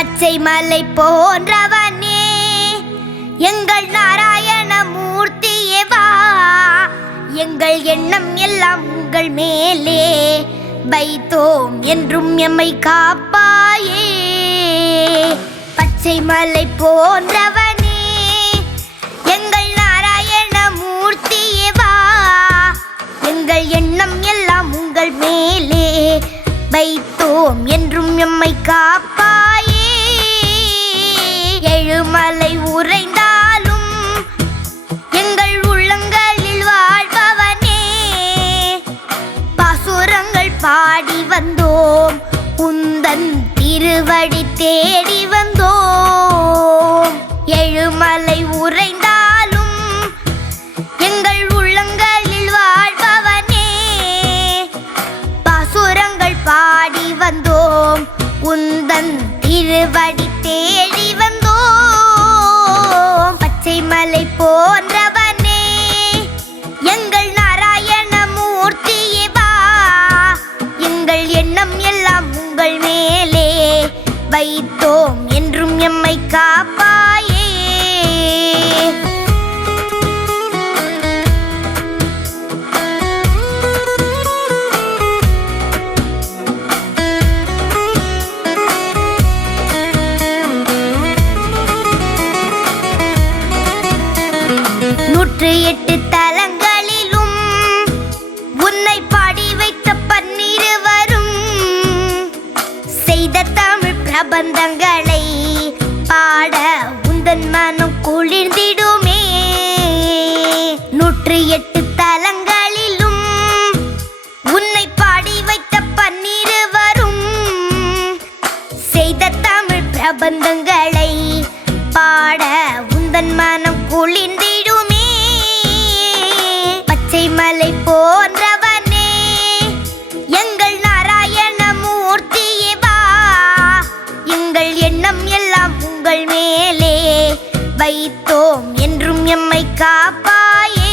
பச்சை மலை போன்றவனே எங்கள் நாராயண மூர்த்தியே வா. எங்கள் எண்ணம் எல்லாம் உங்கள் மேலே வைத்தோம் என்றும் எம்மை காப்பாயே. பச்சை மலை போன்றவனே எங்கள் நாராயண மூர்த்தியே வா. எங்கள் எண்ணம் எல்லாம் உங்கள் மேலே வைத்தோம் என்றும் எம்மை காப்பாயே. எழுமலை உறைந்தாலும் எங்கள் உள்ளங்களில் வாழ்பவனே, பாசுரங்கள் பாடி வந்தோம் உந்தன் திருவடி தேடி வந்தோம். எழுமலை உறைந்தாலும் எங்கள் உள்ளங்களில் வாழ்பவனே, பாசுரங்கள் பாடி வந்தோம் உந்தன் திருவடி தேடி வந்தோம். பச்சை மலை போன்றவனே எங்கள் நாராயண மூர்த்தியே வா. எங்கள் எண்ணம் எல்லாம் உங்கள் மேலே வைத்தோம் என்றும் எம்மை காப்பாயே. நூற்று எட்டு தலங்களிலும் உன்னை பாடி வைத்த பன்னிருவரும் செய்த தமிழ் பிரபந்தங்களை பாட உந்தன் மனம் குளிர்ந்திடுமே. நூற்று எட்டு தலங்களிலும் உன்னை பாடி வைத்த பன்னிருவரும் செய்த தமிழ் பிரபந்தங்களை பாட உந்தன் மனம் குளிர்ந்திடுமே. பச்சை மலை போன்றவனே எங்கள் நாராயண மூர்த்தியே வா. எங்கள் எண்ணம் எல்லாம் உங்கள் மேலே வைத்தோம் என்றும் எம்மை காப்பாயே.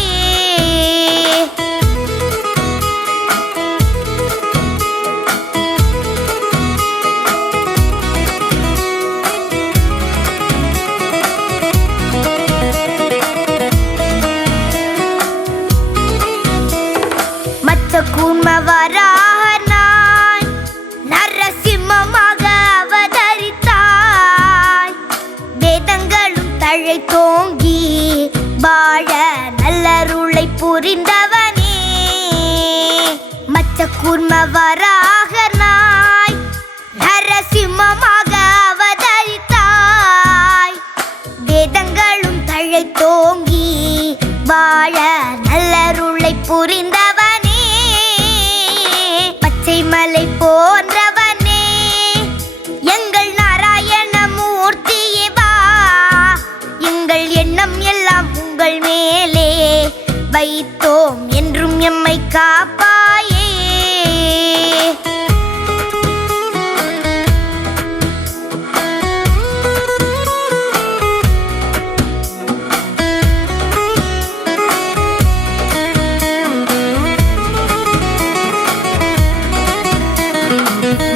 கூர்மவரானாய் நரசிம்மமாக அவதரித்தாய். வேதங்களும் தழைத்தோங்கி வாழ நல்லருளை புரிந்தவனே. மச்ச கூர்மவரானாய் நரசிம்மமாக அவதரித்தாய். வேதங்களும் தழைத்தோங்கி வாழ நல்லருளை புரிந்தவனே. பச்சை மலை போன்றவனே எங்கள் நாராயண மூர்த்தியே வா. எங்கள் எண்ணம் எல்லாம் உங்கள் மேலே வைத்தோம் என்றும் எம்மை காப்பாயே.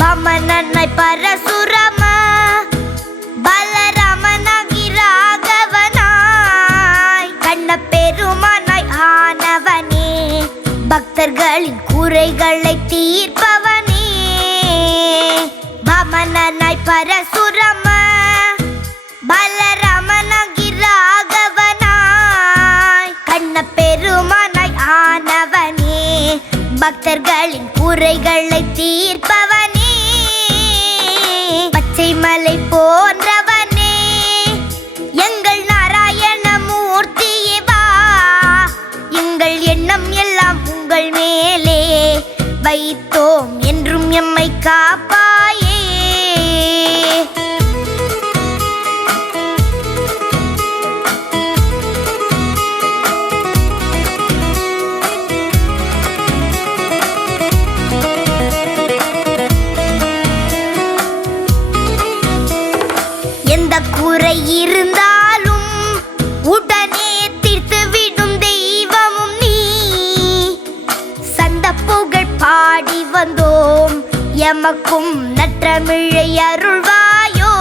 வாமனனாய் பரசுராம பலராமனாகி ராகவனாய் கண்ண பெருமானாய் ஆனவனே, பக்தர்களின் குறைகளை தீர்ப்பவனே. வாமனனாய் பரசுராம பலராமனாகி ராகவனாய் கண்ண பெருமானாய் ஆனவனே, பக்தர்களின் குறைகளை தீர்ப்பவனே. பச்சை மலை போன்றவனே எங்கள் நாராயண மூர்த்தியே வா. எங்கள் எண்ணம் எல்லாம் உங்கள் மேலே வைத்தோம் என்றும் எம்மை காப்பாயே. எந்த குறை இருந்தாலும் உடனே தீர்த்துவிடும் தெய்வமும் நீ. சந்த புகழ் பாடி வந்தோம் எமக்கும் நற்றமிழை அருள்வாயோ.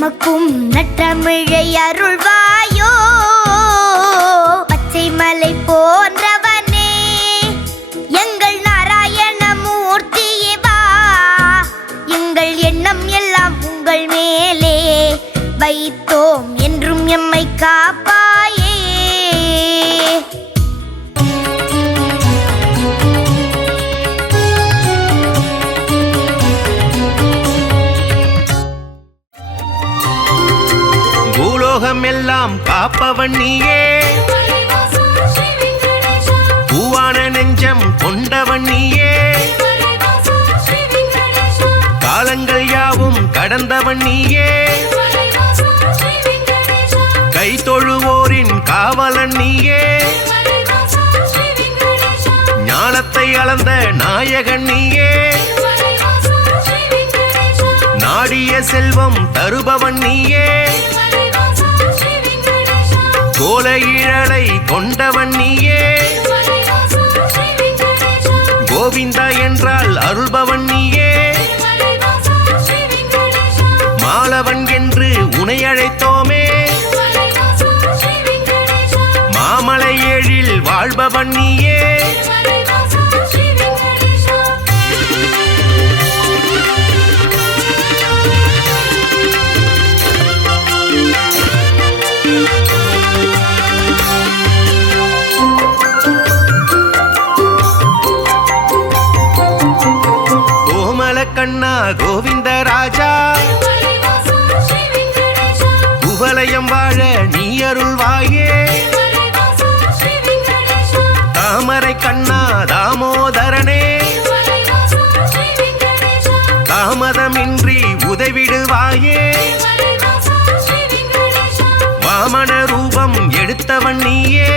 எமக்கும் நற்றமிழை அருள்வாயோ பச்சை மலை போன்றவனே எங்கள் நாராயண மூர்த்தியே வா எங்கள் எண்ணம் எல்லாம் உங்கள் மேலே வைத்தோம் என்றும் எம்மை காப்பாயே. பூலோகம் எல்லாம் காப்பவன் நீயே பூவான நெஞ்சம் கொண்டவன் நீயே காலங்கள் யாவும் கடந்தவன் நீயே கை தொழுவோரின் காவலன் நீயே ஞானத்தை அளந்த நாயகன் நீயே நாடிய செல்வம் தருபவன் நீயே கோல ஈழலை கொண்டவன் நீயே கோவிந்தா என்றால் அருள்பவன் நீயே மாலவன் என்று உனை அழைத்தோமே மாமலை ஏழில் வாழ்பவன் நீயே கண்ணா கோவிந்த ராஜா குவலயம் வாழ நீ அருள்வாயே தாமரை கண்ணா தாமோதரனே தாமதமின்றி உதவிடுவாயே வாமன ரூபம் எடுத்தவன் நீயே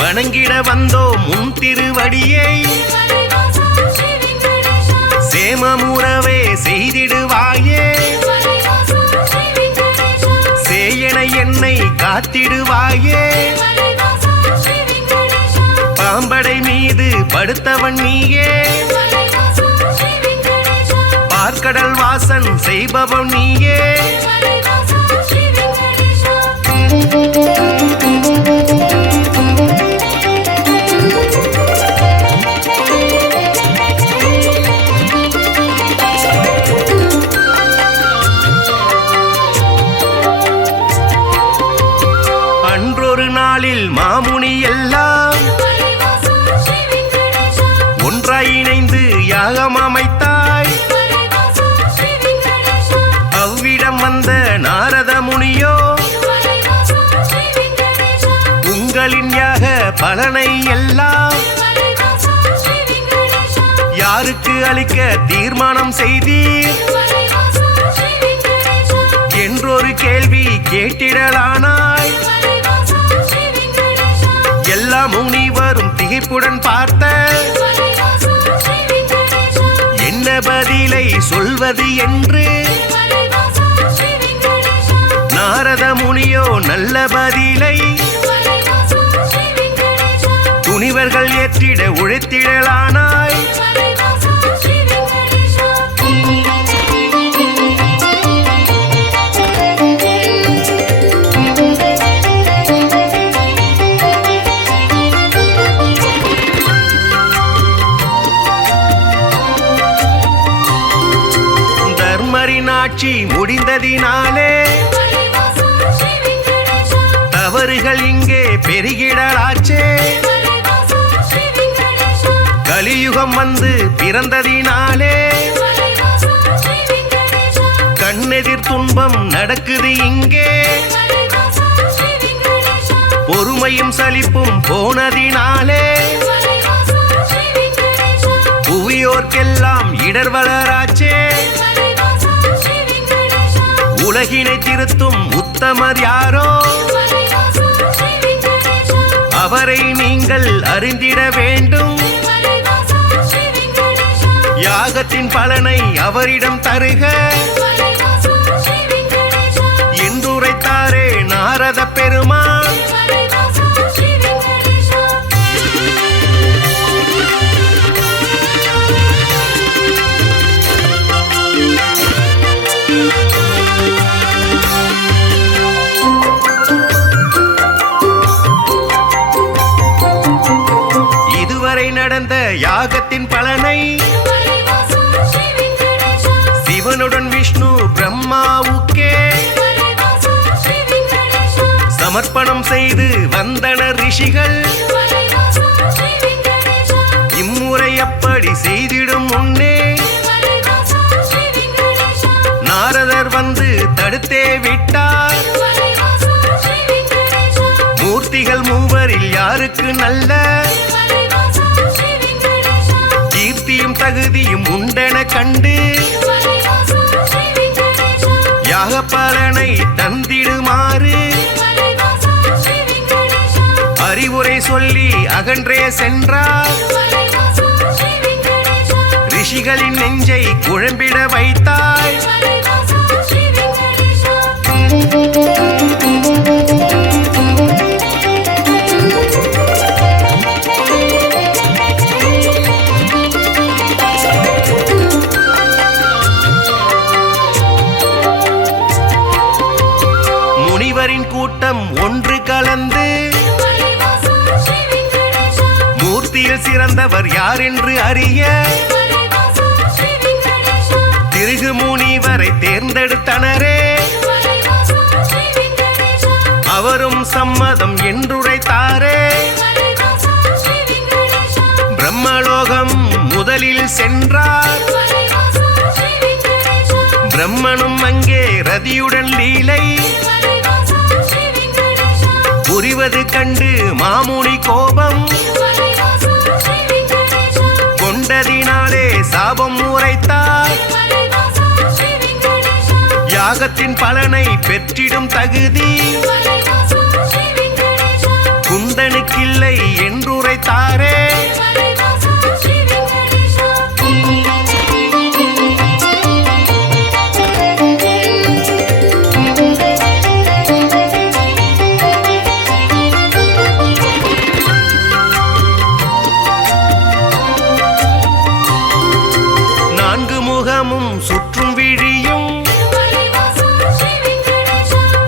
வணங்கிட வந்தோ முன் திருவடியை சேமமுறவே செய்திடுவாயே சேயன என்னை காத்திடுவாயே பாம்படை மீது படுத்தவன் நீயே பார்க்கடல் வாசன் செய்பவன் நீயே மாமுனி எல்லாம் ஒன்றாய் இணைந்து யாகம் அமைத்தாய் அவ்விடம் வந்த நாரத முனியோ உங்களின் யாக பலனை எல்லாம் யாருக்கு அளிக்க தீர்மானம் செய்தீர் என்றொரு கேள்வி கேட்டிடலானாய் எல்லா முனிவரும் திகைப்புடன் பார்த்த என்ன பதிலை சொல்வது என்று நாரத முனியோ நல்ல பதிலை துணிவர்கள் ஏற்றிட உழைத்திடலானாய் ஆட்சி முடிந்ததினாலே தவறுகள் இங்கே பெருகிடலாச்சே கலியுகம் வந்து பிறந்ததினாலே கண்ணெதிர் துன்பம் நடக்குது இங்கே பொறுமையும் சலிப்பும் போனதினாலே புவியோர்க்கெல்லாம் இடர் வளராச்சே உலகினை திருத்தும் உத்தமர் யாரோ அவரை நீங்கள் அறிந்திட வேண்டும் யாகத்தின் பலனை அவரிடம் தருக என்றுரைத்தாரே நாரத பெருமான் சமர்ப்பணம் செய்து வந்தனர் ரிஷிகள். இம்முறை அப்படி செய்திடும் முன்னே நாரதர் வந்து தடுத்தே விட்டார். மூர்த்திகள் மூவரில் யாருக்கு நல்ல கீர்த்தியும் தகுதியும் உண்டென கண்டு யாக பலனை தந்திடுமாறு அறிவுரை சொல்லி அகன்றே சென்றார். ரிஷிகளின் நெஞ்சை குழம்பிட வைத்தாய். முனிவரின் கூட்டம் ஒன்று கலந்து மூர்த்தியில் சிறந்தவர் யார் என்று அறிய திருகு முனிவரை தேர்ந்தெடுத்தனரே. அவரும் சம்மதம் என்றுரைத்தாரே. பிரம்மலோகம் முதலில் சென்றார். பிரம்மனும் அங்கே ரதியுடன் லீலை புரிவது கண்டு மாமுனி கோபம் கொண்டதினாலே சாபம் உரைத்தார். யாகத்தின் பலனை பெற்றிடும் தகுதி குந்தனுக்கில்லை என்றுரைத்தாரே. சுற்றும் விழியும்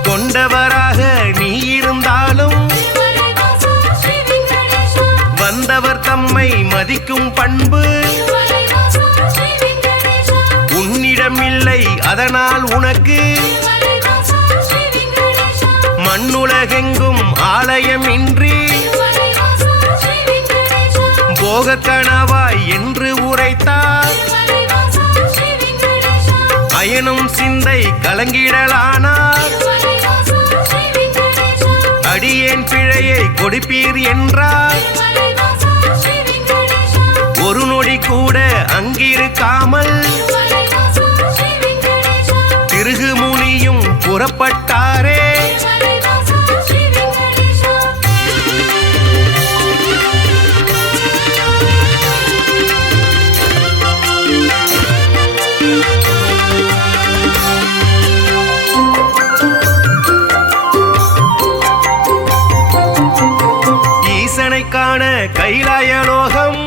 கொண்டவராக நீ இருந்தாலும் வந்தவர் தம்மை மதிக்கும் பண்பு உன்னிடம் இல்லை. அதனால் உனக்கு மண்ணுலகெங்கும் ஆலயம் இன்றி போக கணவாய் என்று உரைத்தார். அயனும் சிந்தை கலங்கிடலானார். அடியேன் பிழையை கொடுப்பீர் என்றார். ஒரு நொடி கூட அங்கிருக்காமல் திருகு முனியும் புறப்பட்டாரே. காண கைலாயலோகம்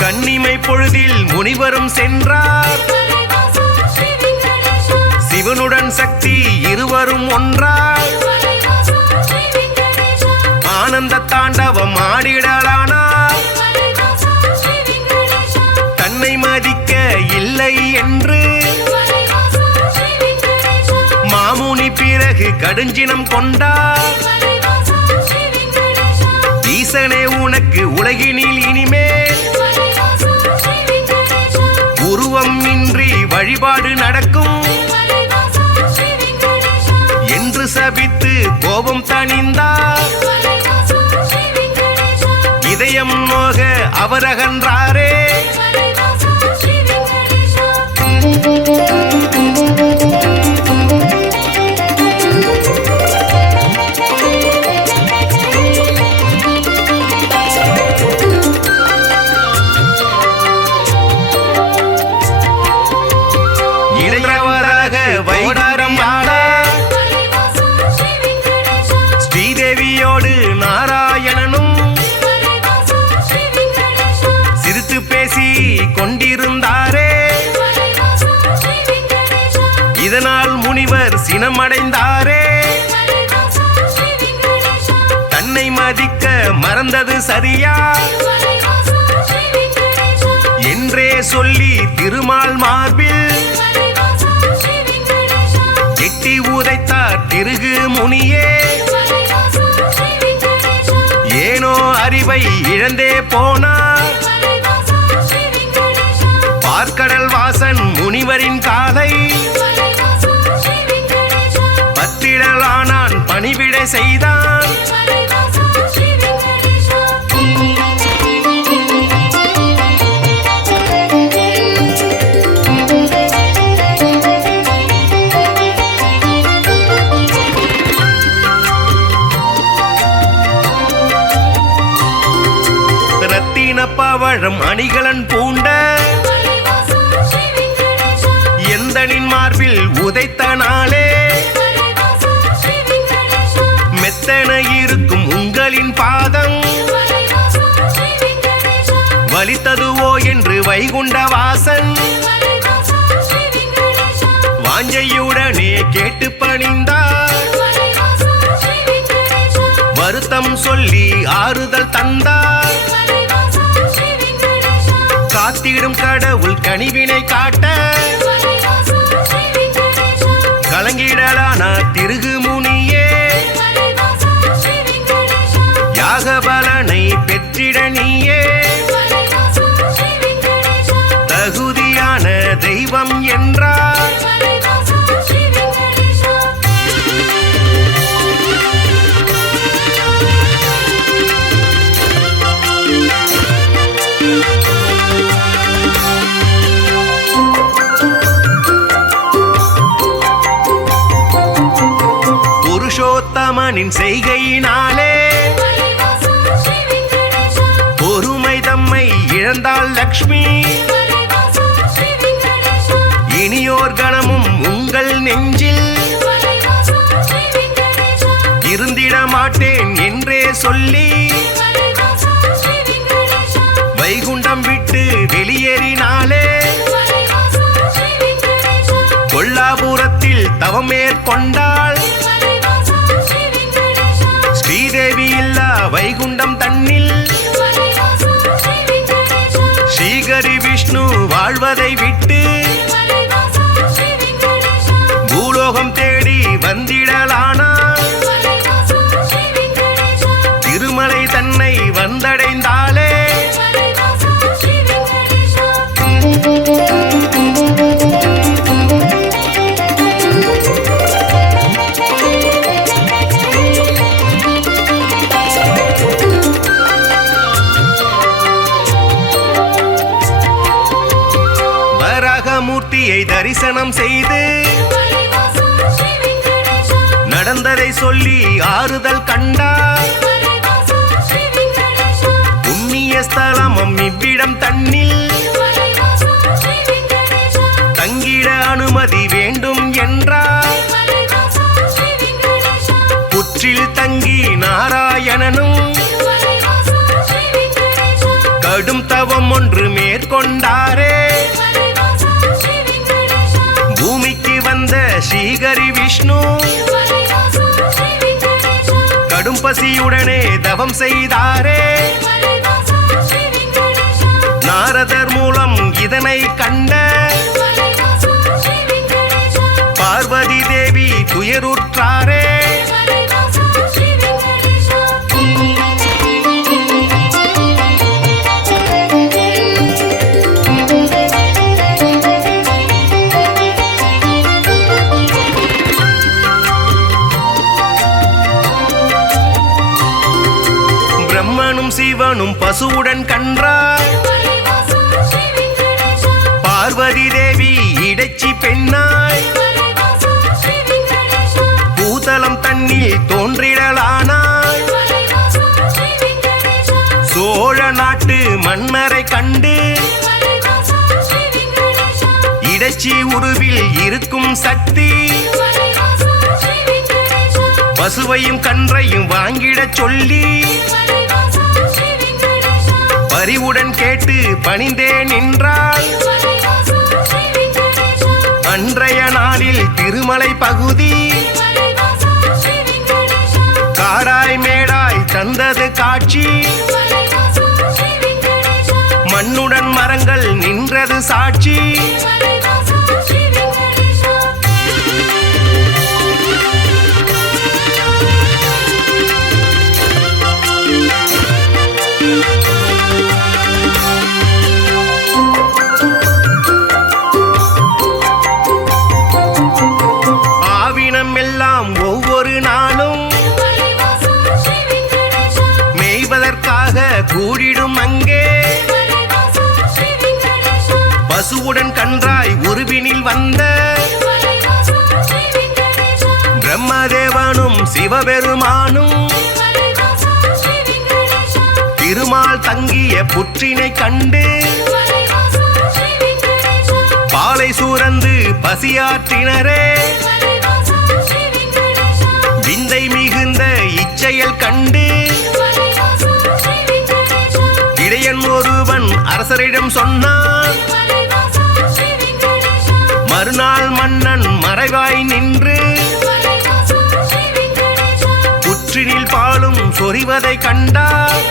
கன்னிமை பொழுதில் முனிவரும் சென்றார். சிவனுடன் சக்தி இருவரும் ஒன்றார். ஆனந்த தாண்டவம் ஆடிடலானார். தன்னை மதிக்க இல்லை என்று மாமுனி பிறகு கடுஞ்சினம் கொண்டார். ஈசனே உனக்கு உலகினில் இனிமேல் உருவம் இன்றி வழிபாடு நடக்கும் என்று சபித்து கோபம் தணிந்தார். இதயம் நோக அவர் அகன்றாரே. வைடாரம் ஆட ஸ்ரீதேவியோடு நாராயணனும் சிரித்து பேசி கொண்டிருந்தாரே. இதனால் முனிவர் சினமடைந்தாரே. தன்னை மதிக்க மறந்தது சரியா என்றே சொல்லி திருமால் மார்பில் எட்டி உதைத்தார் திருகு முனியே ஏனோ அறிவை இழந்தே போனார் பார்க்கடல் வாசன் முனிவரின் காலை பத்திடலானான் பணிவிடை செய்தான் பவழம் அணிகலன் பூண்ட எந்தனின் மார்பில் உதைத்த நாளே மெத்தன இருக்கும் உங்களின் பாதம் வலித்ததுவோ என்று வைகுண்ட வாசன் வாஞ்சையுடனே கேட்டு பணிந்தார் வருத்தம் சொல்லி ஆறுதல் தந்தார் காத்திடும் கடவுள் கனிவினை காட்ட கலங்கிடலான திருகு முனியே யாக பலனை பெற்றிட நீயே தகுதியான தெய்வம் என்றார் புருஷோத்தமனின் செய்கையினாலே பொறுமை தம்மை இழந்தாள் லக்ஷ்மி இனியோர் கணமும் உங்கள் நெஞ்சில் இருந்திட மாட்டேன் என்றே சொல்லி வைகுண்டம் விட்டு வெளியேறினாலே கொல்லாபுரத்தில் தவம் மேற்கொண்டாள் ஸ்ரீதேவி இல்லா வைகுண்டம் தன்னில் ஸ்ரீகரி விஷ்ணு வாழ்வதை விட்டு பூலோகம் தேடி வந்திடலானார் திருமலை தன்னை வந்தடைந்தாலே மூர்த்தியை தரிசனம் செய்து நடந்ததை சொல்லி ஆறுதல் கண்டார் புண்ணிய ஸ்தலமும் இவ்விடம் தன்னில் தங்கிட அனுமதி வேண்டும் என்றார் புற்றில் தங்கி நாராயணனும் கடும் தவம் ஒன்று மேற்கொண்டாரே பூமிக்கு வந்த ஸ்ரீகரி விஷ்ணு கடும் பசியுடனே தவம் செய்தாரே நாரதர் மூலம் இதனை கண்ட பார்வதி தேவி துயருற்றாரே சிவனும் பசுவுடன் கன்றார் பார்வதி தேவி இடைச்சி பெண்ணாய் பூதலம் தன்னில் தோன்றிடலானாய் சோழ நாட்டு மன்னரை கண்டு இடைச்சி உருவில் இருக்கும் சக்தி பசுவையும் கன்றையும் வாங்கிடச் சொல்லி பரிவுடன் கேட்டு பணிந்தே நின்றாள் அன்றைய நாளில் திருமலை பகுதி காடாய் மேடாய் தந்தது காட்சி மண்ணுடன் மரங்கள் நின்றது சாட்சி கூடிடும் அங்கே பசுவுடன் கன்றாய் உருவினில் வந்த பிரம்மதேவனும் சிவபெருமானும் திருமால் தங்கிய புற்றினை கண்டு பாலை சூரந்து பசியாற்றினரே விந்தை மிகுந்த இச்செயல் கண்டு இடையன் ஒருவன் அரசரிடம் சொன்னான் மறுநாள் மன்னன் மறைவாய் நின்று புற்றினில் பாலும் சொரிவதை கண்டார்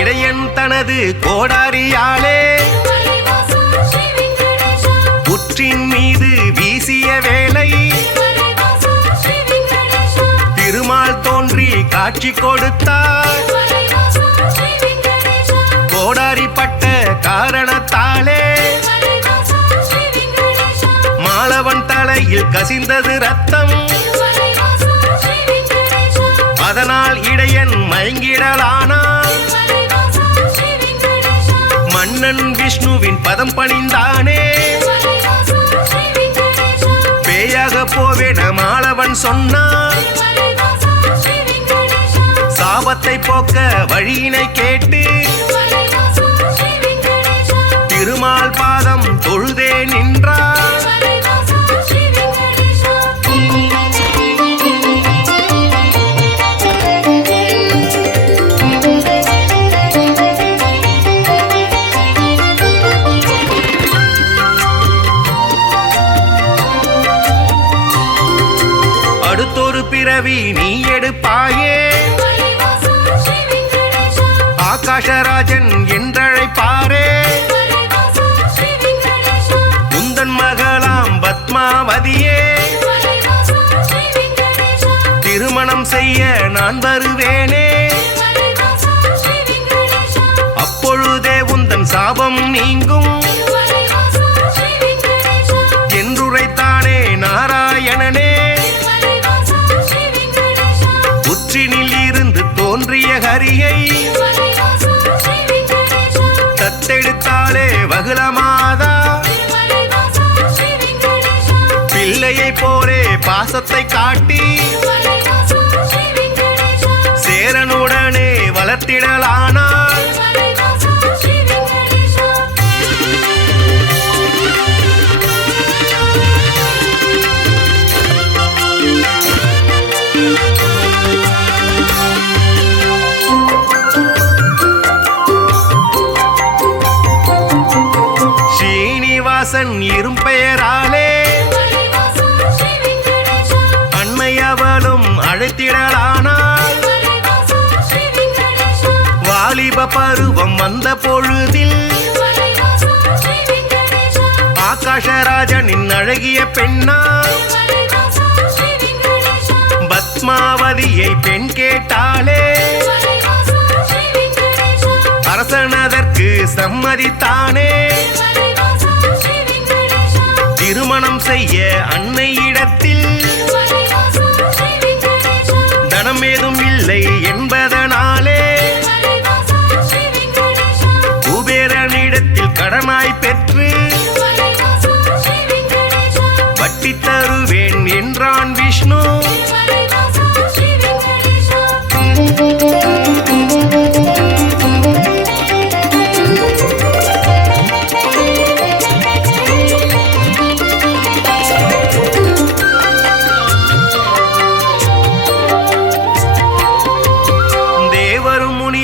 இடையன் தனது கோடாரியாலே புற்றின் மீது வீசிய வேளை திருமால் தோன்றி காட்சி கொடுத்தார் கோடாரி பட்ட காரணத்தாலே மாலவன் தலையில் கசிந்தது ரத்தம் அதனால் இடையன் மயங்கிடலானான் மன்னன் விஷ்ணுவின் பதம் பணிந்தானே பேயாக போவேன மாலவன் சொன்னான் சாபத்தை போக்க வழியினை கேட்டு திருமால் பாதம் தொழுதே நின்றார் அடுத்தொரு பிறவி நீ எடுப்பாயே ஆகாஷராஜன் என்றழைப்பாரே உந்தன் மகளாம் பத்மாவதியே திருமணம் செய்ய நான் வருவேனே அப்பொழுதே உந்தன் சாபம் நீங்கும் என்றுரைத்தானே நாராயணனே புற்றினில் இருந்து தோன்றிய ஹரியை தத்தெடுத்தாலே வகுலமாதா பிள்ளையை போலே பாசத்தை காட்டி சேரனுடனே வளர்த்திடலானாள் ஸ்ரீனிவாசன் இரும்பெயராலே அண்மையவளும் அழைத்திடலானாள் வாலிப பருவம் வந்த பொழுதில் ஆகாஷராஜனின் அழகிய பெண்ணா பத்மாவதியை பெண் கேட்டாலே அரசனதற்கு சம்மதித்தானே திருமணம் செய்ய அன்னையிடத்தில் தனம் ஏதும் இல்லை என்பதனாலே குபேரனிடத்தில் கடனாய் பெற்று வட்டி தருவேன் என்றான் விஷ்ணு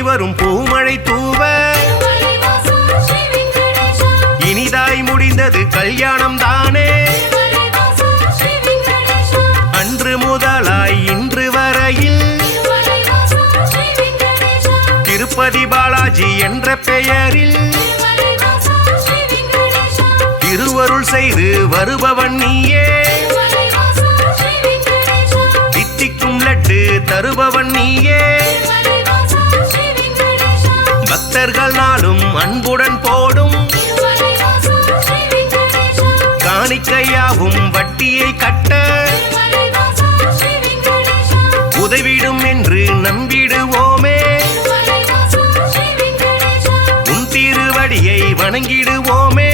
வரும் பூமழை தூவ இனிதாய் முடிந்தது கல்யாணம் தானே அன்று முதலாய் இன்று வரையில் திருப்பதி பாலாஜி என்ற பெயரில் திருவருள் செய்து வருபவன் நீயே தித்திக்கும் லட்டு தருபவன் நீயே பக்தர்கள் நாளும் அன்புடன் போடும் காணிக்கையாவும் வட்டியை கட்ட உதவிடும் என்று நம்பிடுவோமே உன் திருவடியை வணங்கிடுவோமே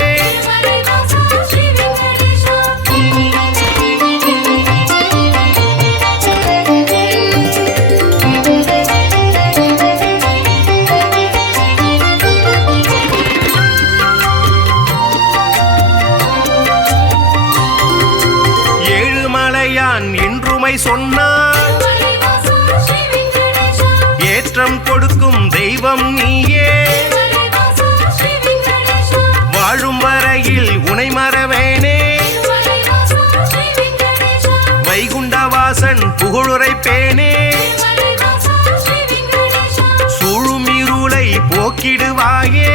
ஏழுமலையான் என்றுமை சொன்னார் ஏற்றம் கொடுக்கும் தெய்வம் நீயே வாழும் வரையில் உனை மறவேனே வைகுண்டவாசன் புகழுரைப்பேனே சூழும் இருளை போக்கிடுவாயே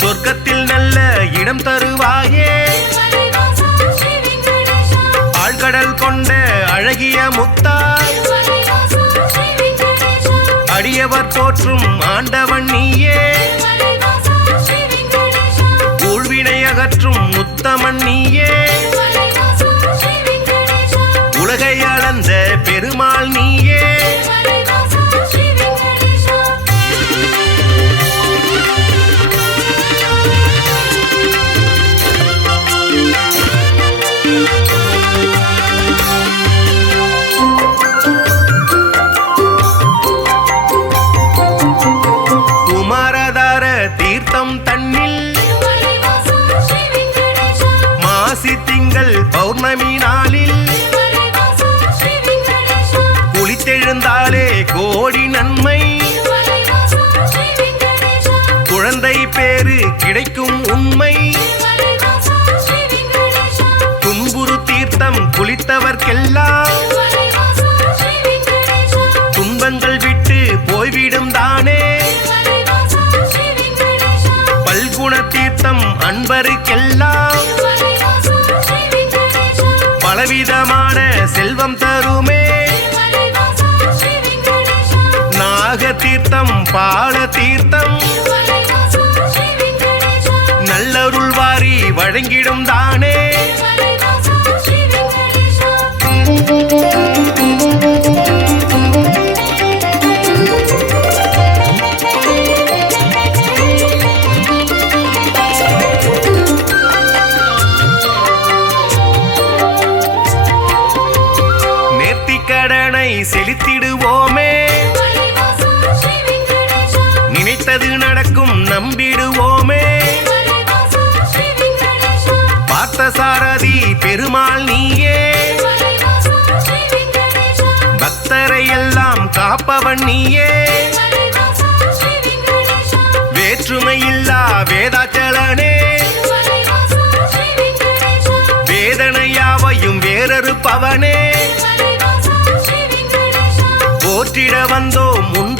சொர்க்கத்தில் நல்ல இடம் தருவாயே ஆழ்கடல் கொண்ட அழகிய முத்தாய் அடியவர் போற்றும் ஆண்டவன் நீயே ஊழ்வினை அகற்றும் உத்தமன் நீயே உலகை அளந்த பெருமாள் நீயே குமாரதார தீர்த்தம் தன்னில் மாசி திங்கள் பௌர்ணமி நாளில் குளித்தெழுந்தாலே கோடி நன்மை குழந்தை பேரு கிடைக்கும் உண்மை துன்புறு தீர்த்தம் குளித்தவர்க்கெல்லாம் துன்பங்கள் விட்டு போய்விடும் தானே பல்குண தீர்த்தம் அன்பருக்கெல்லாம் பலவிதமான செல்வம் தருமே நாக தீர்த்தம் பால தீர்த்தம் நல்லருள் வாரி வழங்கிடும் தானே நேர்த்திக்கடனை செலுத்திடுவோமே நினைத்தது நடக்கும் நம்பிடுவோமே பார்த்தசாரதி பெருமாள் நீயே பக்தரை எல்லாம் காப்பவன் நீயே வேற்றுமையில்லா வேதாச்சலனே வேதனையாவையும் வேறறுப்பவனே போற்றிட வந்தோம் முன்